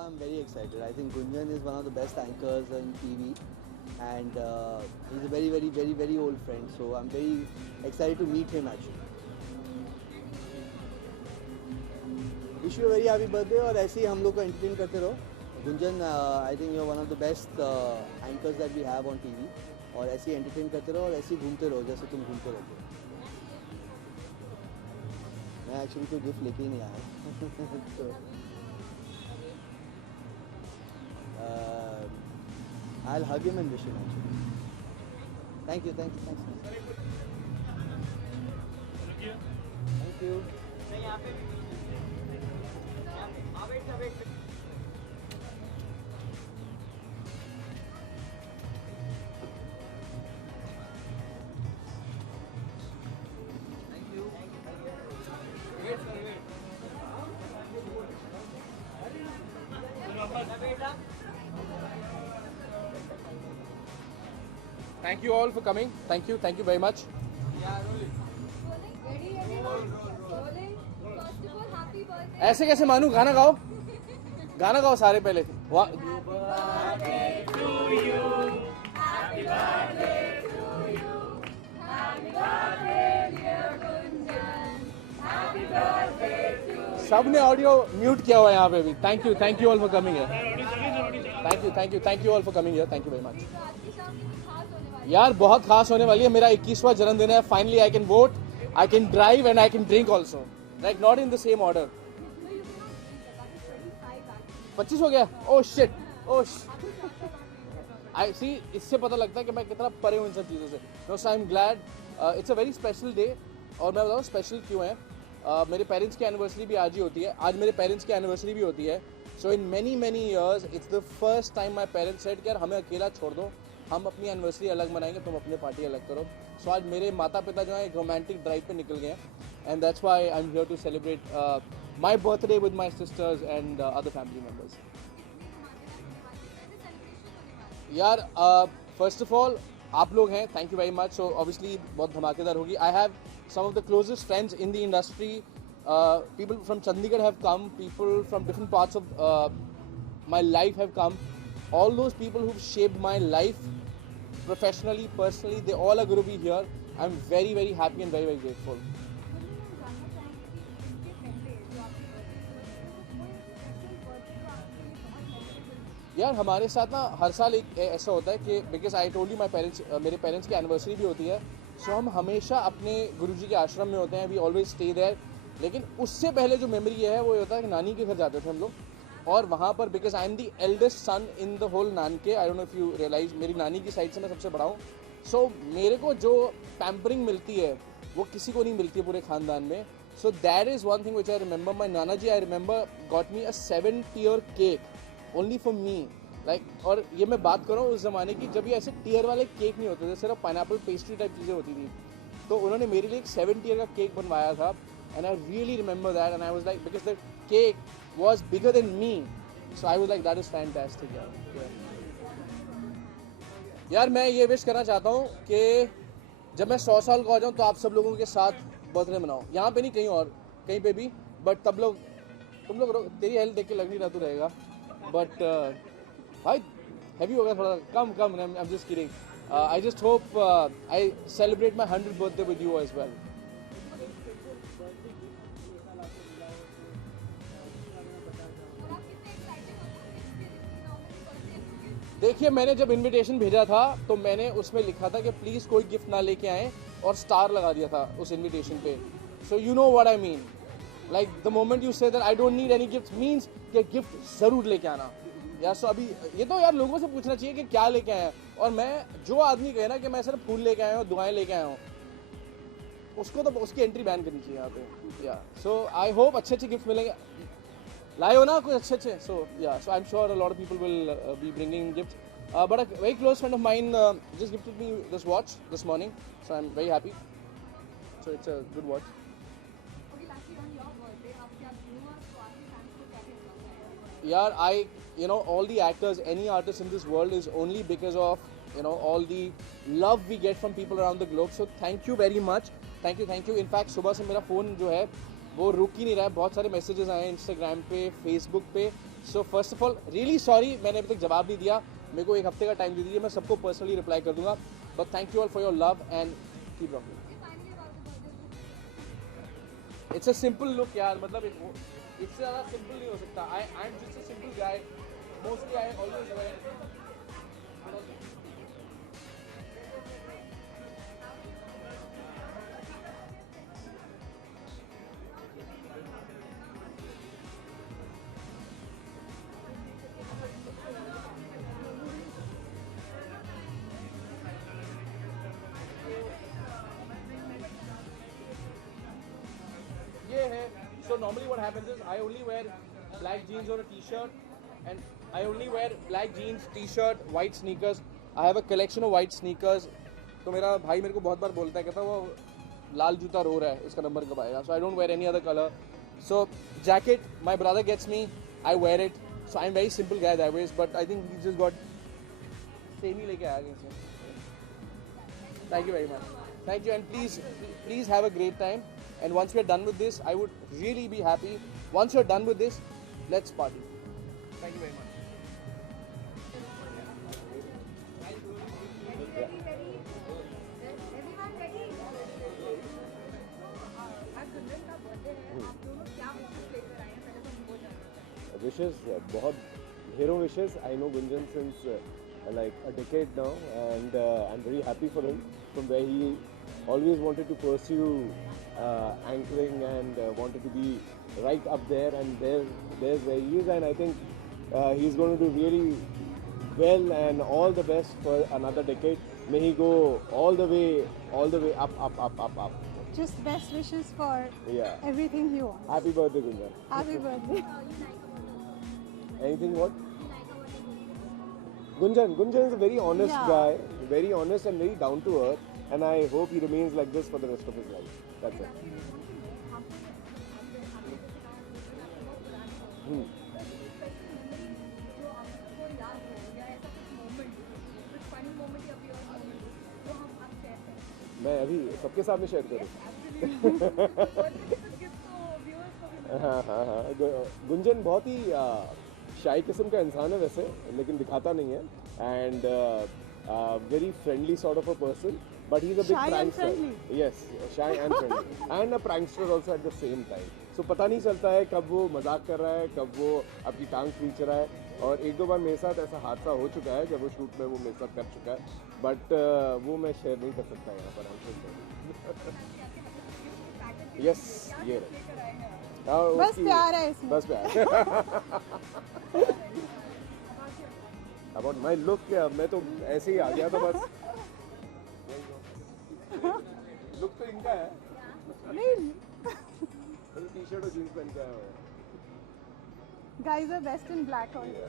I'm very excited. I think Gunjan is one of the best anchors on TV, and he's a very old friend. So I'm very excited to meet him actually. Wish you a very happy birthday और ऐसे ही हम लोग को entertain करते रहो. Gunjan, I think you're one of the best anchors that we have on TV. और ऐसे ही entertain करते रहो और ऐसे ही घूमते रहो जैसे तुम घूमते रहते हो. मैं एक्चुअली कोई गिफ्ट लेके ही नहीं आया. तो I'll hug him and wish him actually. Thank you. Thank you. Thank you all for coming. Thank you very much. ऐसे कैसे मानू? गाना गाओ सारे पहले. सबने ऑडियो म्यूट किया हुआ है यहाँ पे भी. Thank you all for coming here. Thank you all for coming here. Thank you very much. यार बहुत खास होने वाली है. मेरा 21वां जन्मदिन है. Finally I can vote, I can drive and I can drink also. Like not in the same order. 25 हो गया. Oh shit. I see. इससे पता लगता है कि मैं कितना परे हूँ इन सब चीज़ों से. No, so I'm glad. It's a very special day. और मैं बताऊँ स्पेशल क्यों है. मेरे पेरेंट्स की एनिवर्सरी भी आज ही होती है. आज मेरे पेरेंट्स की एनिवर्सरी भी होती है. So in many years, it's the first time my parents said कि यार हमें अकेला छोड़ दो, हम अपनी एनिवर्सरी अलग मनाएंगे, तुम अपने पार्टी अलग करो. सो आज मेरे माता पिता जो है एक रोमांटिक ड्राइव पे निकल गए हैं. And that's why I am here to celebrate my birthday with my sisters and other family members. यार फर्स्ट ऑफ ऑल आप लोग हैं, thank you very much. So obviously बहुत धमाकेदार होगी. I have some of the closest friends in the industry. People from Chandigarh have come, people from different parts of my life have come. All those people who've shaped my life professionally, personally, they all are going to be here. I'm very happy and very grateful. यार हमारे साथ ना हर साल एक ऐसा होता है कि because I told you my parents, मेरे पेरेंट्स की एनिवर्सरी भी होती है. सो हम हमेशा अपने गुरुजी के आश्रम में होते हैं. We always stay there. लेकिन उससे पहले जो मेमोरी है वो ये होता है कि नानी के घर जाते थे हम लोग. और वहाँ पर because I am the eldest son in the whole नानके. I don't know if you realise, मेरी नानी की साइड से मैं सबसे बड़ा हूँ. सो मेरे को जो पैम्परिंग मिलती है वो किसी को नहीं मिलती है पूरे खानदान में. So that is one thing which I remember. My नाना ji I remember got me a 7-tier cake only for me. Like और ये मैं बात कर रहा हूँ उस ज़माने की जब ये ऐसे टीयर वाले केक नहीं होते थे, सिर्फ पाइनएप्पल पेस्ट्री टाइप चीज़ें होती थी. तो उन्होंने मेरे लिए एक 7-tier का केक बनवाया था. And I really remember that, and I was like, because the cake was bigger than me, so I was like, that is fantastic. यार मैं ये विश करना चाहता हूँ कि जब मैं 100 साल का हो जाऊँ तो आप सब लोगों के साथ बर्थडे मनाओ. यहाँ पे नहीं, कहीं और कहीं पे भी. बट तब लोग तुम लोग तेरी हेल्थ देख के लग नहीं रहा तू रहेगा. बट भाई हैवी हो गया थोड़ा. Come I am just kidding. I just hope I celebrate my 100th birthday with you as well. देखिए मैंने जब इनविटेशन भेजा था तो मैंने उसमें लिखा था कि प्लीज़ कोई गिफ्ट ना लेके आए और स्टार लगा दिया था उस इनविटेशन पे. So you know what I mean. Like the moment you say that I don't need any gift means कि गिफ्ट ज़रूर लेके आना. यार सो अभी ये तो यार लोगों से पूछना चाहिए कि क्या लेके आए हैं. और मैं जो आदमी कहे ना कि मैं सिर्फ फूल लेके आया हूँ, दुआएं लेके आया हूँ, उसको तो उसकी एंट्री बैन करनी चाहिए यहाँ पे. या सो आई होप अच्छे गिफ्ट मिलेंगे. लाए हो ना कुछ अच्छे. So yeah so I am sure a lot of people will be bringing gift. But a very close friend of mine just gifted me this watch this morning. So I am very happy. So it's a good watch. यार I all the actors, any artist in this world is only because of all the love we get from people around the globe. So thank you very much. Thank you. In fact सुबह से मेरा phone जो है वो रुक ही नहीं रहा है. बहुत सारे मैसेजेस आए हैं इंस्टाग्राम पे, फेसबुक पे. So first of all really sorry, मैंने अभी तक जवाब नहीं दिया, मेरे को एक हफ्ते का टाइम दे दीजिए, मैं सबको पर्सनली रिप्लाई कर दूंगा. But thank you all for your love and keep rocking. It's a simple look यार, मतलब इससे ज़्यादा सिंपल नहीं हो सकता. आई am just a simple guy. Mostly I always wear. ये है. So normally what happens is I only wear black jeans or a t-shirt, and I only wear black jeans, t-shirt, white sneakers. I have a collection of white sneakers. तो मेरा भाई मेरे को बहुत बार बोलता है, कहता वो लाल जूता रो रहा है, इसका नंबर कब आएगा. So I don't wear any other color. So jacket, my brother gets me, I wear it. So I'm very simple guy that ways, but I think he just got same ही लेके आया कहीं से. Thank you very much. Thank you, and please have a great time. And once we're done with this, I would really be happy. Once you're done with this, let's party. Thank you very much. Everyone ready? आज गुंजन का birthday है, आप दोनों क्या विशेष लेकर आए हैं, पहले तो हम वो जानना चाहेंगे. Wishes, बहुत hero wishes. I know Gunjan since like a decade now, and I'm very happy for him. From where he always wanted to pursue anchoring and wanted to be right up there, and there's where he is, and I think he's going to do really well, and all the best for another decade. May he go all the way up. Just best wishes for Yeah. everything he wants. Happy birthday, Gunjan. Happy birthday. Anything what? Gunjan is a very honest Yeah. guy, very honest and very down to earth, and I hope he remains like this for the rest of his life. That's it. Hmm. जो आपको याद हो या ऐसा कुछ moment, कुछ funny moment या pure moment जो हम आप शेयर करें. मैं अभी सबके सामने शेयर करूँ. हाँ. गुंजन बहुत ही शाई किस्म का इंसान है वैसे, लेकिन दिखाता नहीं है, and very friendly sort of a person, but he is a big Shy and prankster. friendly. Yes, shy and friendly and a prankster also at the same time. So पता नहीं चलता है कब वो मजाक कर रहा है, कब वो आपकी टांग खींच रहा है. और एक दो बार मेरे साथ ऐसा हादसा हो चुका है जब वो शूट में वो मेरे साथ कर चुका है, बट वो मैं शेयर नहीं कर सकता यहाँ पर. यस, ये बस प्यार है इसमें. बस प्यार. अबाउट माई लुक, मैं तो ऐसे ही आ गया था बस. लुक तो इनका है, नहीं, टी शर्ट और जीन्स पहन के आया हुआ है. guys are best in black only.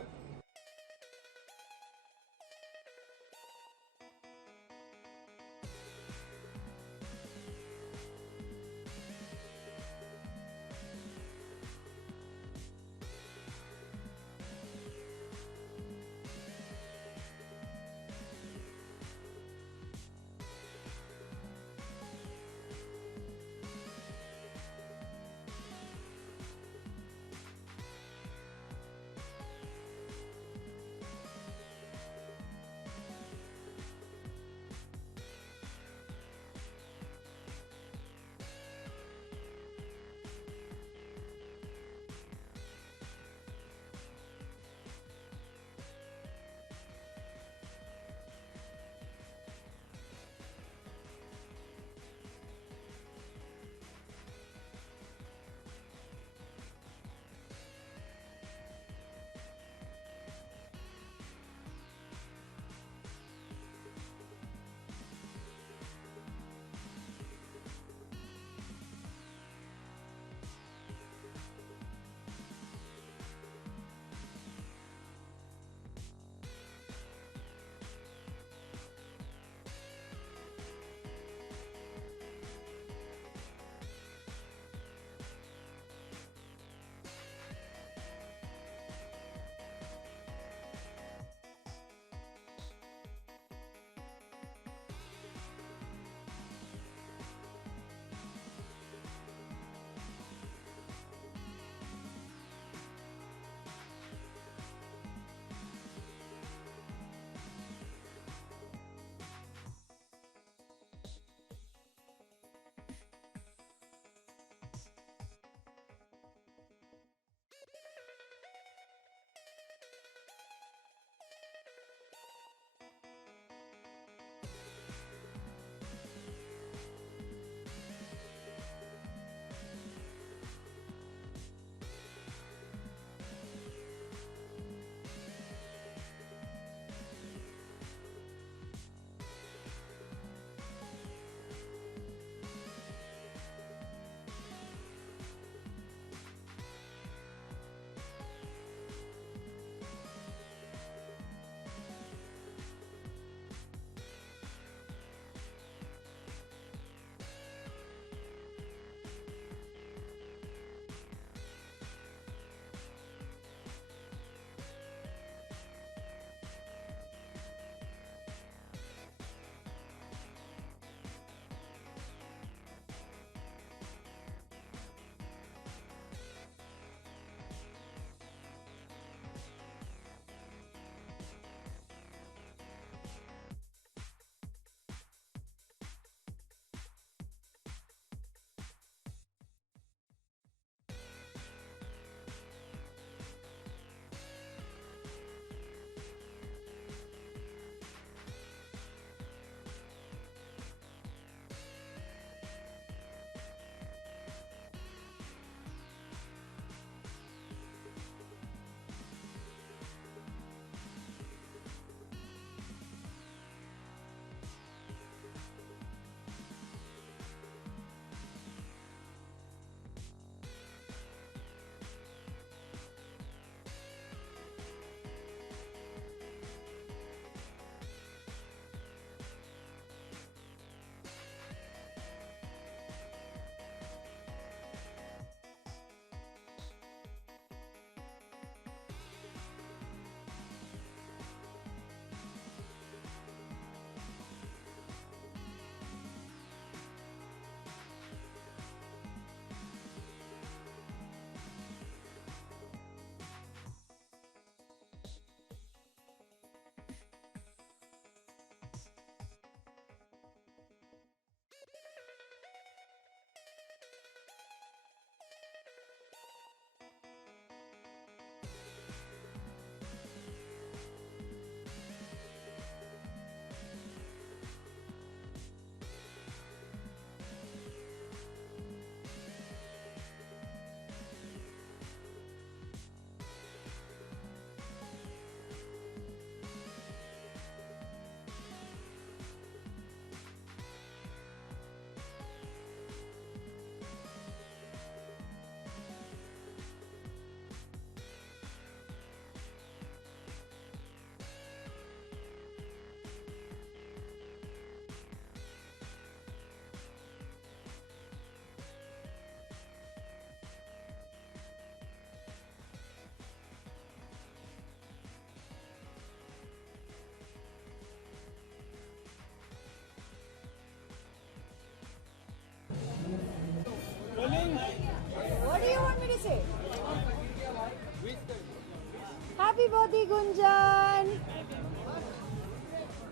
Happy birthday, Gunjan!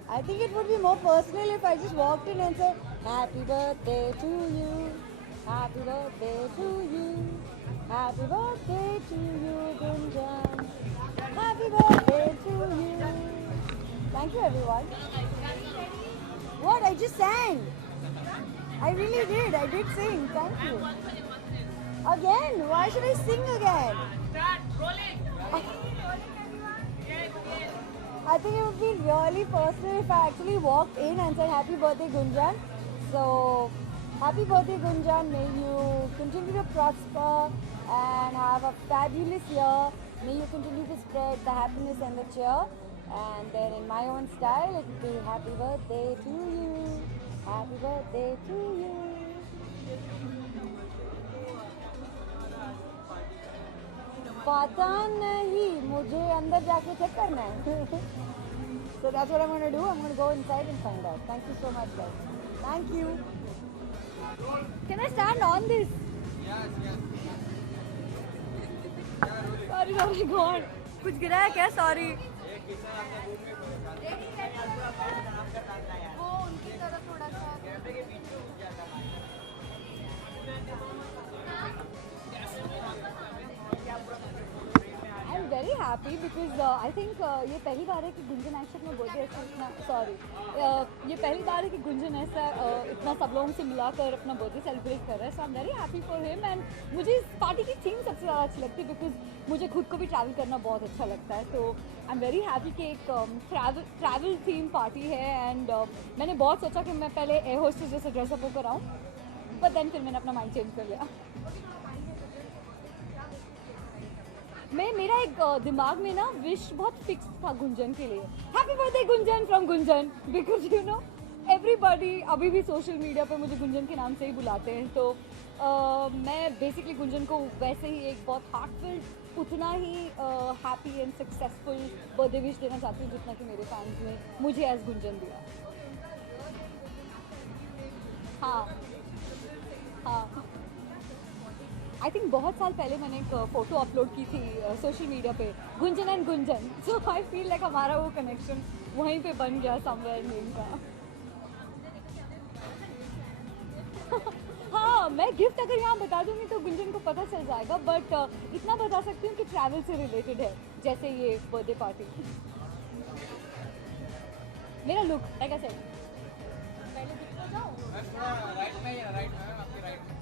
I think it would be more personal if I just walked in and said, Happy birthday to you. Happy birthday to you. Happy birthday to you, Gunjan. Happy birthday to you. Thank you, everyone. What? I just sang. I really did. I did sing. Thank you. Again? Why should I sing again? I think it would be really personal if I actually walked in and said Happy birthday, Gunjan. So, happy birthday, Gunjan. May you continue to prosper and have a fabulous year. May you continue to spread the happiness and the cheer. And then in my own style, it would be Happy birthday to you. Happy birthday to you. पता नहीं मुझे अंदर जाके check करना है. So that's what I'm going to do. I'm going to go inside and find out. Thank you so much, guys. Thank you. Can I stand on this? Sorry, go on. कुछ गिरा है क्या? Sorry. वो उनकी तरफ थोड़ा सा. I'm very happy because I think ये पहली बार है कि गुंजन ऐसा अपना बर्थडे ऐसा इतना ये पहली बार है कि गुंजन ऐसा इतना सब लोगों से मिलाकर अपना बर्थडे सेलिब्रेट कर रहा है. So I am very happy for him and मुझे इस पार्टी की थीम सबसे ज़्यादा अच्छी लगती है बिकॉज मुझे खुद को भी ट्रैवल करना बहुत अच्छा लगता है. तो आई एम वेरी हैप्पी कि एक ट्रैवल थीम पार्टी है एंड मैंने बहुत सोचा कि मैं पहले एयर होस्टेस जैसे ड्रेसअप होकर आऊँ बट देन फिर मैंने अपना माइंड चेंज कर लिया. मेरा एक दिमाग में ना विश बहुत फिक्स था गुंजन के लिए. Happy birthday Gunjan from Gunjan because you know everybody अभी भी सोशल मीडिया पे मुझे गुंजन के नाम से ही बुलाते हैं. तो मैं बेसिकली गुंजन को वैसे ही एक बहुत हार्टफुल उतना ही happy and successful birthday wish देना चाहती हूँ जितना कि मेरे फैंस ने मुझे एज गुंजन दिया. हाँ आई थिंक बहुत साल पहले मैंने एक फ़ोटो अपलोड की थी सोशल मीडिया पे Gunjan and Gunjan. So I feel like हमारा वो कनेक्शन वहीं पे बन गया समवेयर नेम का. हाँ मैं गिफ्ट अगर यहाँ बता दूँगी तो गुंजन को पता चल जाएगा बट इतना बता सकती हूँ कि ट्रैवल से रिलेटेड है जैसे ये बर्थडे पार्टी. मेरा लुक लाइक आई सेड पहले दिख तो जाओ राइट में आपके राइट में.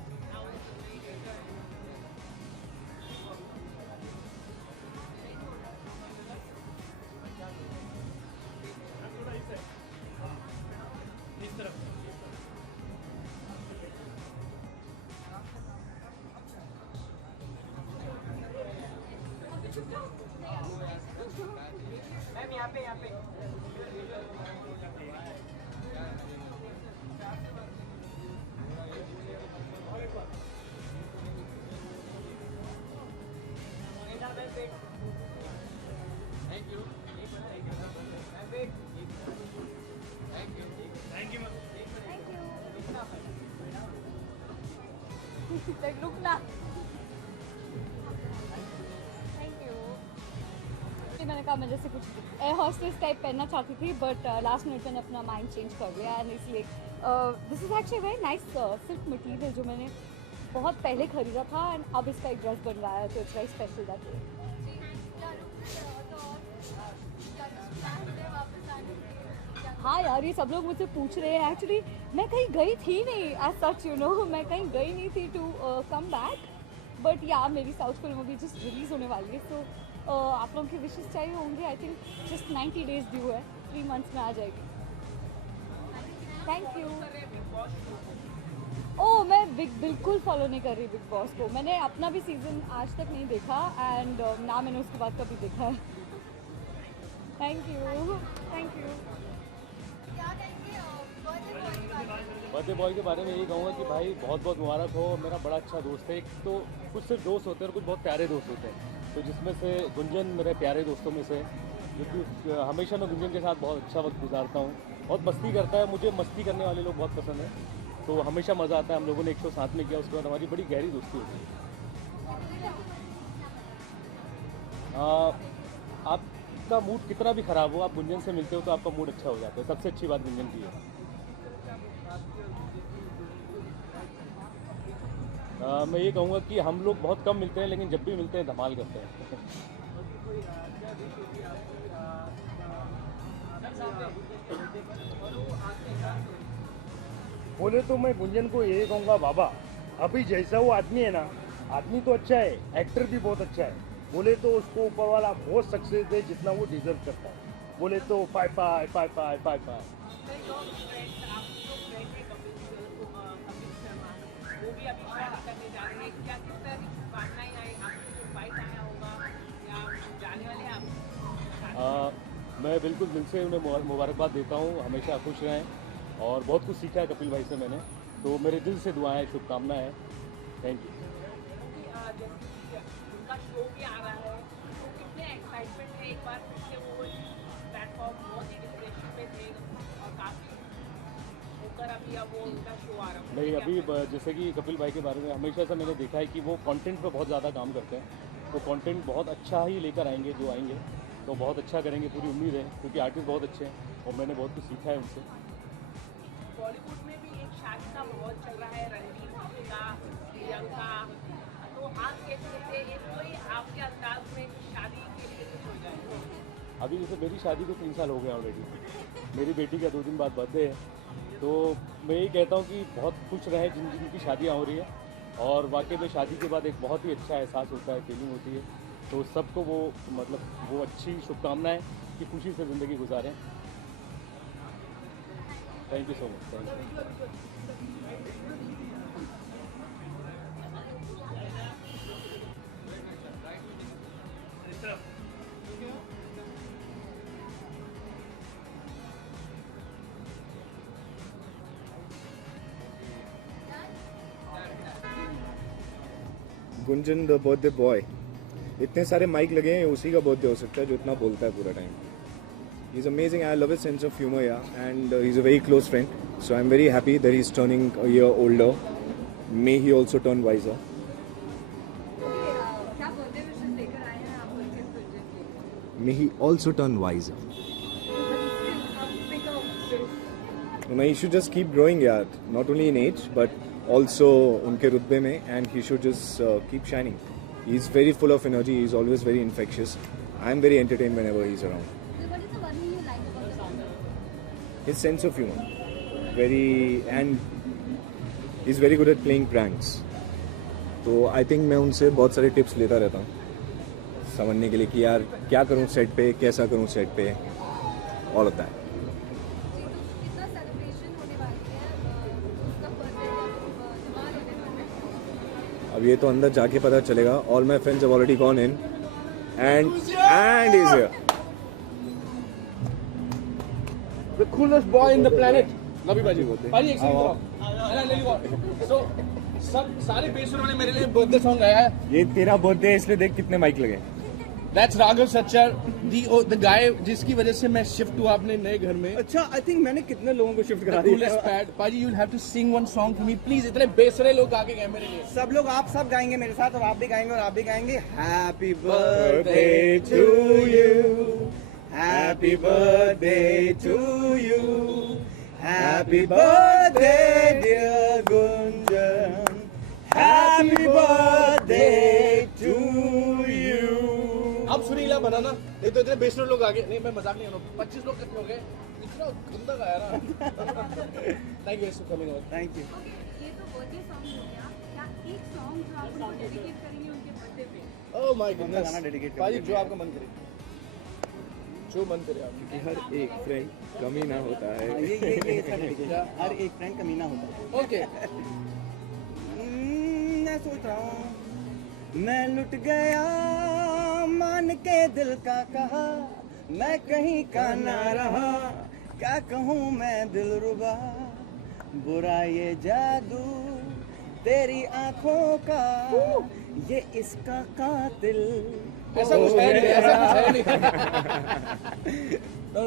मैम यहाँ पे थैंक यू लुक ना. मैंने कहा मैं जैसे कुछ एयर हॉस्टेस टाइप पहनना चाहती थी बट लास्ट मिनट मैंने अपना माइंड चेंज कर लिया एंड इसलिए this is actually very nice silk material जो मैंने बहुत पहले खरीदा था एंड अब इसका एक ड्रेस बन रहा है तो it's very special that day. हाँ यार ये सब लोग मुझसे पूछ रहे हैं. एक्चुअली मैं कहीं गई थी नहीं एज सच यू नो मैं कहीं गई नहीं थी टू कम बैक बट या मेरी साउथ फिल्म अभी जस्ट रिलीज़ होने वाली है. सो आप लोगों की विशेस चाहिए होंगे. I think just 90 days due है 3 मंथ्स में आ जाएगी. Thank you. ओह मैं बिल्कुल फॉलो नहीं कर रही बिग बॉस को. मैंने अपना भी सीज़न आज तक नहीं देखा एंड ना मैंने उसके बाद कभी देखा है. Thank you. बर्थडे बॉय के बारे में यही कहूँगा कि भाई बहुत बहुत मुबारक हो. मेरा बड़ा अच्छा दोस्त है. एक तो कुछ सिर्फ दोस्त होते हैं और कुछ बहुत प्यारे दोस्त होते हैं. तो जिसमें से गुंजन मेरे प्यारे दोस्तों में से जो कि हमेशा मैं गुंजन के साथ बहुत अच्छा वक्त गुजारता हूँ. बहुत मस्ती करता है. मुझे मस्ती करने वाले लोग बहुत पसंद हैं तो हमेशा मज़ा आता है. हम लोगों ने एक शो साथ में किया उसके बाद हमारी बड़ी गहरी दोस्ती होती है. आपका मूड कितना भी ख़राब हो, आप गुंजन से मिलते हो तो आपका मूड अच्छा हो जाता है। सबसे अच्छी बात गुंजन की है। मैं ये कहूँगा कि हम लोग बहुत कम मिलते हैं, लेकिन जब भी मिलते हैं धमाल करते हैं। बोले तो मैं गुंजन को यही कहूँगा, बाबा अभी जैसा वो आदमी है ना, आदमी तो अच्छा है, एक्टर भी बहुत अच्छा है। बोले तो उसको ऊपर वाला बहुत सक्सेस दे जितना वो डिजर्व करता है। बोले तो 5-5 मैं बिल्कुल दिल से उन्हें मुबारकबाद देता हूँ। हमेशा खुश रहें और बहुत कुछ सीखा है कपिल भाई से मैंने, तो मेरे दिल से दुआएं, शुभकामनाएं हैं। Thank you. उनका शो भी आ रहा है, तो कितने एक्साइटमेंट है, एक बार फिर से वो प्लेटफॉर्म बहुत ही डिप्रेशन पे थे और काफ़ी होकर अभी अब वो उनका शो आ रहा है। नहीं, अभी जैसे कि कपिल भाई के बारे में हमेशा से मैंने देखा है कि वो कंटेंट पे बहुत ज़्यादा काम करते हैं। वो कंटेंट बहुत अच्छा ही लेकर आएंगे, जो आएंगे तो बहुत अच्छा करेंगे, पूरी उम्मीद है, क्योंकि आर्टिस्ट बहुत अच्छे हैं और मैंने बहुत कुछ सीखा है उनसे। बॉलीवुड में भी एक शादी का माहौल चल रहा है, रणवीर का, प्रियंका, तो आप कैसे देखते हैं कोई आपके अंदाज में शादी के लिए कुछ हो जाए? अभी जैसे मेरी शादी को 3 साल हो गए ऑलरेडी, मेरी बेटी का 2 दिन बाद बर्थडे है, तो मैं यही कहता हूँ कि बहुत खुश रहें जिनकी शादियाँ हो रही है। और वाकई में शादी के बाद एक बहुत ही अच्छा एहसास होता है, फीलिंग होती है, तो सबको वो मतलब वो अच्छी शुभकामनाएं कि खुशी से ज़िंदगी गुजारें। Thank you so much. Thank you. Gunjan the birthday boy, इतने सारे माइक लगे हैं, उसी का बर्थडे हो सकता है जो इतना बोलता है पूरा time. He is amazing, I love his sense of humour yeah, and he is a very close friend, so I am very happy that he is turning a year older. May he also turn wiser. क्या birthday wishes लेकर आए हैं आप उनके गुंजन के? May he also turn wiser. He should just keep growing, yeah. Not only in age, but also उनके रुतबे में, and he should just keep shining. He's very full of energy. He's always very infectious. I'm very entertained whenever he's around. So what is the one thing you like about the song? His sense of humor, and he's very good at playing pranks. तो I think मैं उनसे बहुत सारे tips लेता रहता हूँ समझने के लिए कि यार क्या करूँ सेट पे, कैसा करूँ सेट पे, all of that. अब ये तो अंदर जाके पता चलेगा. All my friends have already gone in, and he's here. The coolest boy in the planet. Love you, Baji. Baji, एक second. So, सब सारे बेसुरों ने मेरे लिए बर्थडे सॉन्ग गाया है. ये तेरा बर्थडे है इसलिए देख कितने माइक लगे. That's Raghav Sachar, the guy जिसकी वजह से मैं शिफ्ट हुआ अपने नए घर में. अच्छा, I think मैंने कितने लोगों को शिफ्ट करा दिया. Baji, you'll have to sing one song for me, please. इतने बेसुरे लोग आके गए मेरे लिए. सब लोग आप सब गाएंगे मेरे साथ, और आप भी गाएंगे और आप भी गाएंगे. Happy birthday to you, happy birthday to you, happy birthday dear Gunjan, happy birthday to you. अब सुरीला बनाना, नहीं तो इतने बेसुरे लोग आगे. नहीं, मैं मजाक नहीं कर रहा. 25 लोग कितने हो गए? इतना गंदा गाया ना. Thank you for coming over. Thank you. Okay, ये तो बर्थडे सॉन्ग हो गया. क्या एक सॉन्ग जो आप उनको डेडिकेट करेंगे उनके बर्थडे पे? Oh my कौन सा goodness. गाना डेडिकेट करेंगे? बाजी, जो आपका मन करे, जो मन करे आप. कि हर एक फ्रेंड कमी ना होता है. ये इसका डेडिकेशन. हर एक फ्रेंड कमीना होता है. Okay. मैं सोच रहा हूँ, मैं लुट गया मान के दिल का कहा, मैं कहीं का ना रहा, क्या कहूँ मैं दिलरुबा, बुरा ये जादू तेरी आंखों का, ये इसका कातिल. ऐसा कुछ है नहीं, ऐसा कुछ है नहीं. No,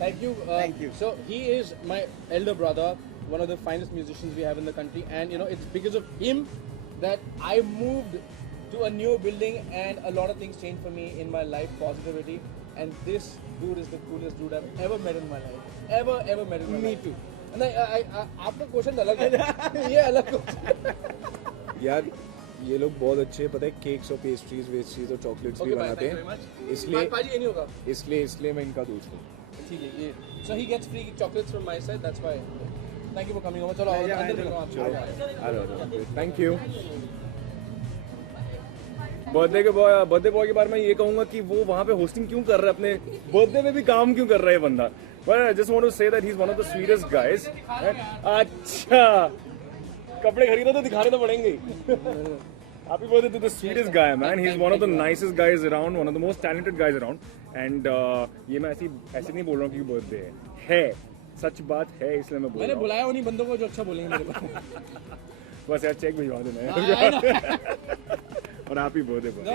thank you. Thank you. So he is my elder brother, one of the finest musicians we have in the country, and you know it's because of him that I moved to a new building and a lot of things changed for me in my life, positivity. and this dude is the coolest dude I've ever met in my life. Ever met in my life. Me too. नहीं, आपका question अलग है. ये अलग question. यार ये लोग बहुत अच्छे पता है केक्स और पेस्ट्रीज वेस्ट्रीज और चॉकलेट्स भी बनाते हैं इसलिए पाजी ये नहीं होगा. इसलिए मैं इनका दोस्त हूँ. ठीक है ये. So he gets free chocolates from my side. That's why. Thank you for coming over. चलो अंदर मिलो आप. Thank you. बर्थडे बॉय के बारे में ये कहूंगा कि वो वहाँ पे होस्टिंग क्यों कर रहा है, अपने बर्थडे पे भी काम क्यों कर रहा है ये बंदा. But I just want to say that he's one of the sweetest guys. अच्छा कपड़े खरीदो तो दिखाने तो पड़ेंगे. Happy birthday to the sweetest guy, man. He's one of the nicest guys around, one of the most talented guys around. And ये मैं ऐसे नहीं बोल रहा हूँ कि बर्थडे है, सच बात है इसलिए मैं बोल रहा हूँ. मैंने बुलाया उन्हीं बंदों को जो अच्छा बोलेंगे मेरे को. बस यार चेक भिजवा देना. और happy birthday. No,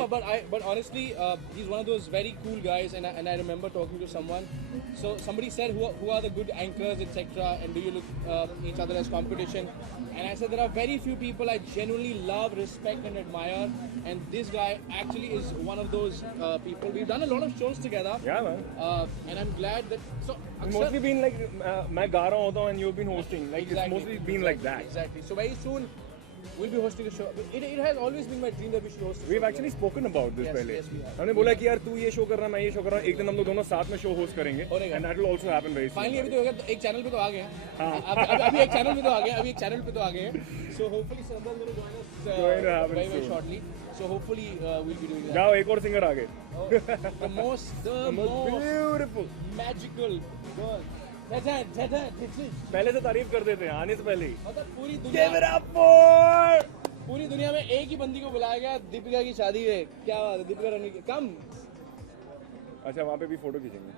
but honestly, he's one of those very cool guys, and I remember talking to someone. So somebody said, who are the good anchors, etc. And do you look each other as competition? And I said there are very few people I genuinely love, respect, and admire. And this guy actually is one of those people. We've done a lot of shows together. Yeah, man. And I'm glad that. So It's mostly been like मैं गा रहा होता हूँ and you've been hosting. Like Exactly. it's mostly been like that. Exactly. So very soon we'll be hosting a show. It has always been my dream that we should host a show. We've actually spoken about this Yes, पहले. yes, we have. हमने बोला कि यार तू ये show कर रहा मैं ये शो कर रहा हूँ, एक दिन हम लोग दोनों साथ में शो होस्ट करेंगे. होगा. And that will also happen very soon. Finally अभी तो हो गया, एक चैनल पे तो आ गए हैं. हाँ. अभी एक चैनल पे तो आ गए, अभी एक चैनल पे तो आ गए हैं. So hopefully someone will join us Going to happen very soon. shortly. So hopefully we'll be doing that. जाओ एक और सिंगर आ गए. The most Beautiful. magical girl. पहले से तारीफ कर देते हैं आने से पहले ही. मतलब पूरी Give it दुनिया up for. पूरी दुनिया में एक ही बंदी को बुलाया गया, दीपिका की शादी है. क्या बात है, दीपिका रानी की कम. अच्छा वहाँ पे भी फोटो खींचेंगे.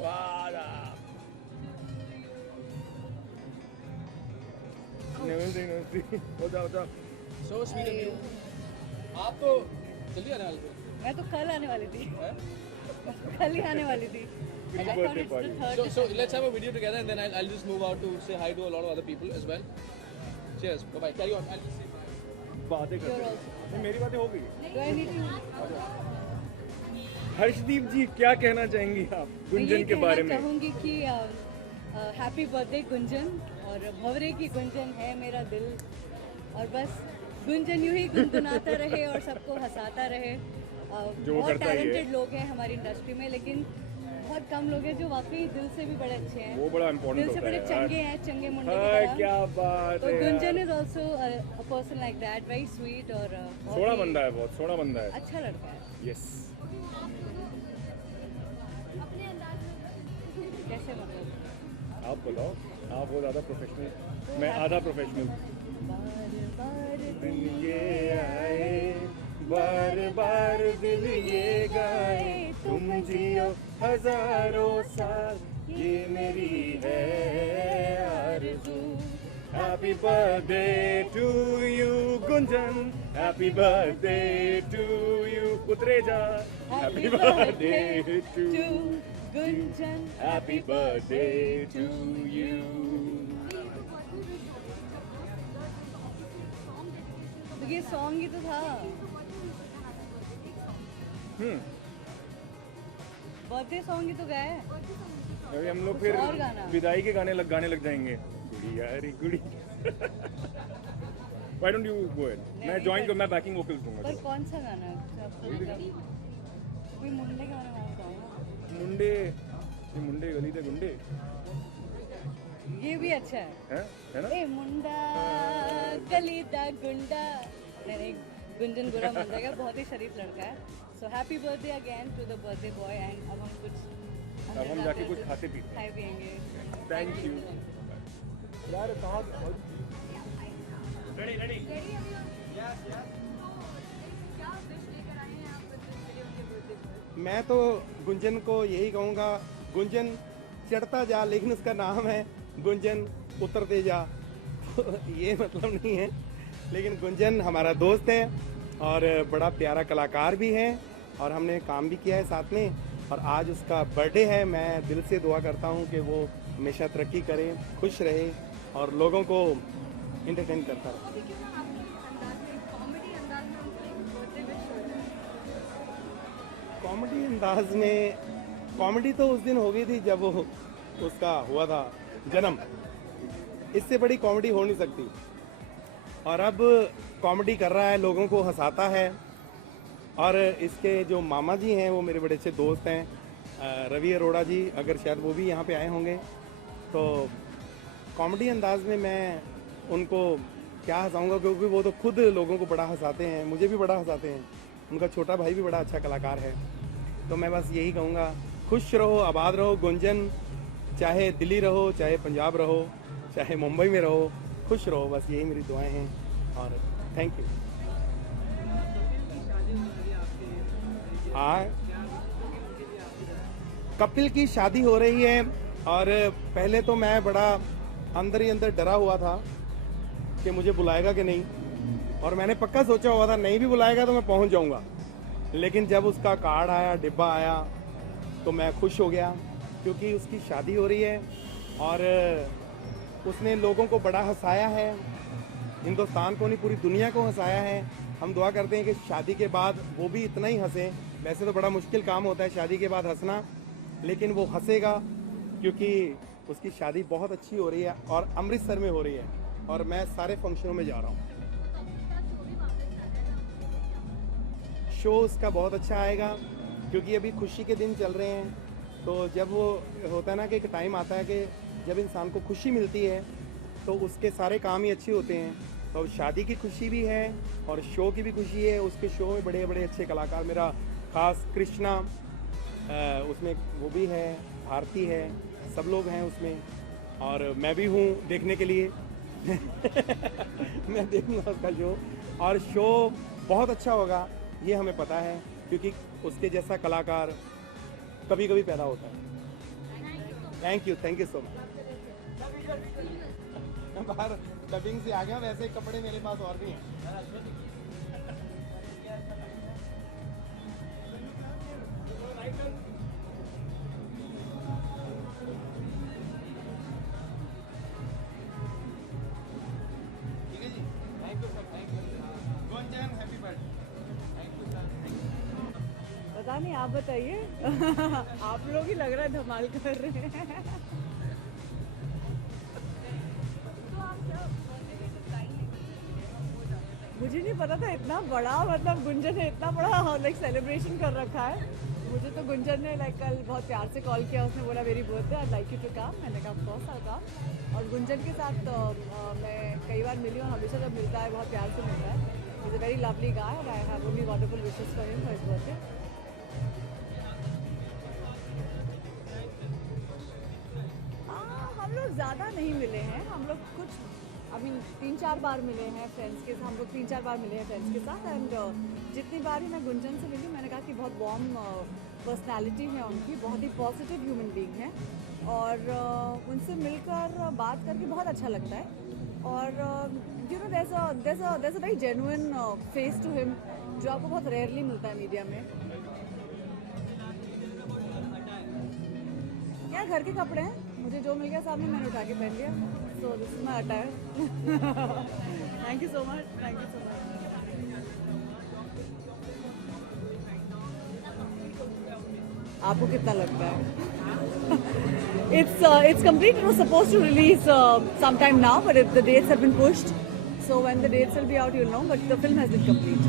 वाह. नमस्ते. हो जाओ. So sweet of you. आप तो जल्दी आने वाले थे. मैं तो कल आने वाली थी. कल ही आने वाली थी. I thought birthday it's the party. third. So let's have a video together and then I'll just move out to say hi to a lot of other people as well. Cheers. Bye bye. Carry on. I'll just say bye. बातें You're करते also. हैं. मेरी बातें हो गई. Do I need to? Harshdeep जी क्या कहना चाहेंगी आप मैं गुंजन ये के बारे कहना में? चाहूँगी कि हैप्पी बर्थडे गुंजन, और भंवरे की गुंजन है मेरा दिल, और बस गुंजन यूं ही गुनगुनाता रहे और सबको हंसाता रहे. जो वो बहुत करता ही है. टैलेंटेड लोग हैं हमारी इंडस्ट्री में, लेकिन बहुत कम लोग हैं जो वाकई दिल से भी बड़े अच्छे हैं. वो बड़ा इम्पोर्टेंट दिल से होता बड़े है चंगे हैं, चंगे मुंडे की हाँ, तरह. क्या बात तो है गुंजन यार. Is also a person like that, very sweet और बहुत सोना ही बंदा है, बहुत सोना बंदा है. अच्छा लड़का है. यस. कैसे मतलब? आप बताओ. आप वो ज़्यादा प्रोफेशनल, मैं आधा प्रोफेशनल. बार बार दिन ये आए, बार बार दिल ये गाए, तुम जियो हजारों साल, ये मेरी है आरज़ू. Happy birthday to you Gunjan, Happy birthday to you. उतरे जा. Happy birthday to Gunjan. Happy birthday to you. तो ये सॉन्ग ही तो था. बर्थडे सॉन्ग ही तो गाया है. अभी हम लोग फिर और गाना. विदाई के गाने लग जाएंगे. गुड़िया रे Gudi. Why don't you go ahead? मैं ज्वाइन कर, मैं बैकिंग वोकल्स दूंगा. पर कौन सा गाना है? आपको मतलब कोई मुंडे का गाना गाता हूँ. मुंडे, ये मुंडे गली दे गुंडे ये भी अच्छा है. है ना? ए मुंडा गली दा गुंडा. नहीं, गुंजन बुरा मान जाएगा, बहुत ही शरीफ लड़का है. So happy birthday again to the birthday boy. And अब हम कुछ अब हम जाके कुछ खाते पीते खाए पिएंगे. Thank you. यार कहाँ रेडी क्या विश लेकर आए हैं आप बर्थडे के बर्थडे पर? मैं तो गुंजन को यही कहूँगा, गुंजन चढ़ता जा, लेकिन उसका नाम है गुंजन उतरते जा. तो ये मतलब नहीं है, लेकिन गुंजन हमारा दोस्त है और बड़ा प्यारा कलाकार भी है, और हमने काम भी किया है साथ में, और आज उसका बर्थडे है. मैं दिल से दुआ करता हूँ कि वो हमेशा तरक्की करे, खुश रहे और लोगों को एंटरटेन करता रहे. देखिए ना, आपके अंदाज में कॉमेडी अंदाज में उनको एक बर्थडे विश हो रहा है. कॉमेडी अंदाज में कॉमेडी तो उस दिन हो गई थी जब वो उसका हुआ था जन्म। इससे बड़ी कॉमेडी हो नहीं सकती। और अब कॉमेडी कर रहा है, लोगों को हंसाता है। और इसके जो मामा जी हैं वो मेरे बड़े अच्छे दोस्त हैं, रवि अरोड़ा जी, अगर शायद वो भी यहाँ पे आए होंगे। तो कॉमेडी अंदाज में मैं उनको क्या हंसाऊंगा, क्योंकि वो तो खुद लोगों को बड़ा हंसाते हैं, मुझे भी बड़ा हंसाते हैं। उनका छोटा भाई भी बड़ा अच्छा कलाकार है। तो मैं बस यही कहूँगा, खुश रहो, आबाद रहो गुंजन, चाहे दिल्ली रहो, चाहे पंजाब रहो, चाहे मुंबई में रहो, खुश रहो, बस यही मेरी दुआएं हैं। और थैंक यू। हाँ, कपिल की शादी हो रही है और पहले तो मैं बड़ा अंदर ही अंदर डरा हुआ था कि मुझे बुलाएगा कि नहीं, और मैंने पक्का सोचा हुआ था नहीं भी बुलाएगा तो मैं पहुंच जाऊंगा। लेकिन जब उसका कार्ड आया, डिब्बा आया, तो मैं खुश हो गया, क्योंकि उसकी शादी हो रही है और उसने लोगों को बड़ा हंसाया है, हिंदुस्तान को नहीं पूरी दुनिया को हंसाया है। हम दुआ करते हैं कि शादी के बाद वो भी इतना ही हंसे। वैसे तो बड़ा मुश्किल काम होता है शादी के बाद हंसना, लेकिन वो हंसेगा क्योंकि उसकी शादी बहुत अच्छी हो रही है और अमृतसर में हो रही है और मैं सारे फंक्शनों में जा रहा हूँ। शो उसका बहुत अच्छा आएगा क्योंकि अभी खुशी के दिन चल रहे हैं। तो जब वो होता है ना कि एक टाइम आता है कि जब इंसान को खुशी मिलती है तो उसके सारे काम ही अच्छे होते हैं। तो शादी की खुशी भी है और शो की भी खुशी है। उसके शो में बड़े बड़े अच्छे कलाकार, मेरा खास कृष्णा उसमें वो भी है, भारती है, सब लोग हैं उसमें और मैं भी हूँ देखने के लिए मैं देखूँगा उसका शो और शो बहुत अच्छा होगा, ये हमें पता है, क्योंकि उसके जैसा कलाकार कभी कभी पैदा होता है। Thank you so much. बाहर डबिंग से आ गया, वैसे कपड़े मेरे पास और भी हैं। पता नहीं, आप बताइए आप लोग ही लग रहा है धमाल कर रहे हैं। मुझे नहीं पता था इतना बड़ा, मतलब गुंजन ने इतना बड़ा लाइक सेलिब्रेशन कर रखा है। मुझे तो गुंजन ने लाइक कल बहुत प्यार से कॉल किया, उसने बोला मेरी birthday I like you to come. मैंने कहा ऑफ कोर्स आई कम। और गुंजन के साथ मैं कई बार मिली हूँ, हमेशा जब मिलता है बहुत प्यार से मिलता है। Is a very lovely guy and I have only wonderful wishes for him for his birthday. हम लोग ज़्यादा नहीं मिले हैं, हम लोग कुछ अभी 3-4 बार मिले हैं फ्रेंड्स के साथ। हम लोग 3-4 बार मिले हैं फ्रेंड्स के साथ एंड जितनी बार ही मैं गुंजन से मिली, मैंने कहा कि बहुत वार्म पर्सनालिटी है उनकी, बहुत ही पॉजिटिव ह्यूमन बीइंग है और उनसे मिलकर बात करके बहुत अच्छा लगता है। और you know there a very genuine face to him जो आपको बहुत रेयरली मिलता है मीडिया में। क्या घर के कपड़े हैं, मुझे जो मिल गया सामने मैंने उठा के पहन लिया। So this is my attire. Thank you so much, thank you so much. आपको कितना लगता है? It's complete. It was supposed to release sometime now, but the dates have been pushed. So when the dates will be out, you'll know. But the film has been complete.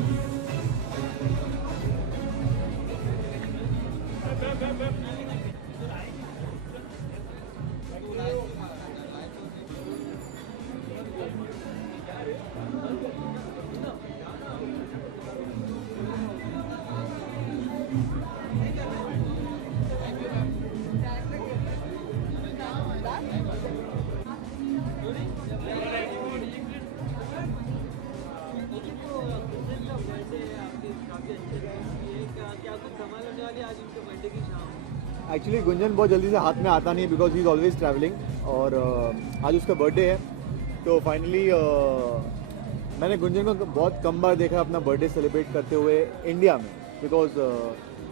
Actually Gunjan बहुत जल्दी से हाथ में आता नहीं because he is always travelling और आज उसका बर्थडे है तो फाइनली मैंने गुंजन को बहुत कम बार देखा अपना बर्थडे सेलिब्रेट करते हुए इंडिया में बिकॉज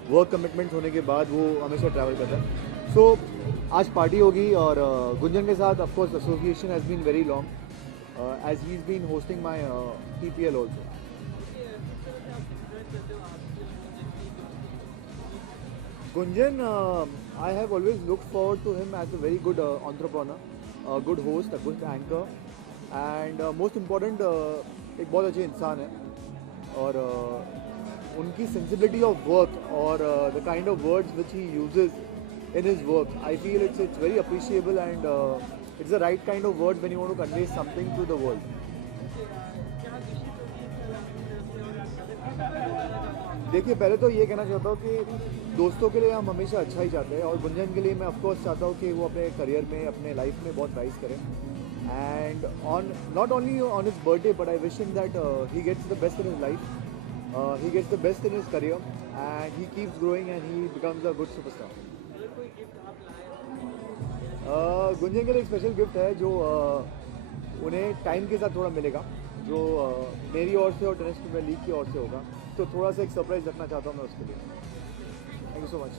वर्क कमिटमेंट्स होने के बाद वो हमेशा ट्रैवल करता है। सो आज पार्टी होगी और गुंजन के साथ of course association has been very long as he is been hosting my TPL also. Gunjan, I have always looked forward to him as a very good entrepreneur, a good host, a good anchor, and most important, एक बहुत अच्छे इंसान है और उनकी sensibility of work और the kind of words which he uses in his work, I feel it's very appreciable and it's the right kind of words when you want to convey something to the world. देखिए पहले तो ये कहना चाहता हूँ कि दोस्तों के लिए हम हमेशा अच्छा ही चाहते हैं और गुंजन के लिए मैं ऑफकोर्स चाहता हूँ कि वो अपने करियर में अपने लाइफ में बहुत राइज करें and on not only on his birthday but I wish him that he gets the best in his life he gets the best in his career and he keeps growing and he becomes a good superstar. Gunjan के लिए एक special gift है जो उन्हें time के साथ थोड़ा मिलेगा, जो मेरी ओर से और टेनिस प्रीमियर लीग की ओर से होगा, तो थोड़ा सा एक सरप्राइज रखना चाहता हूँ मैं उसके लिए। Thank you so much.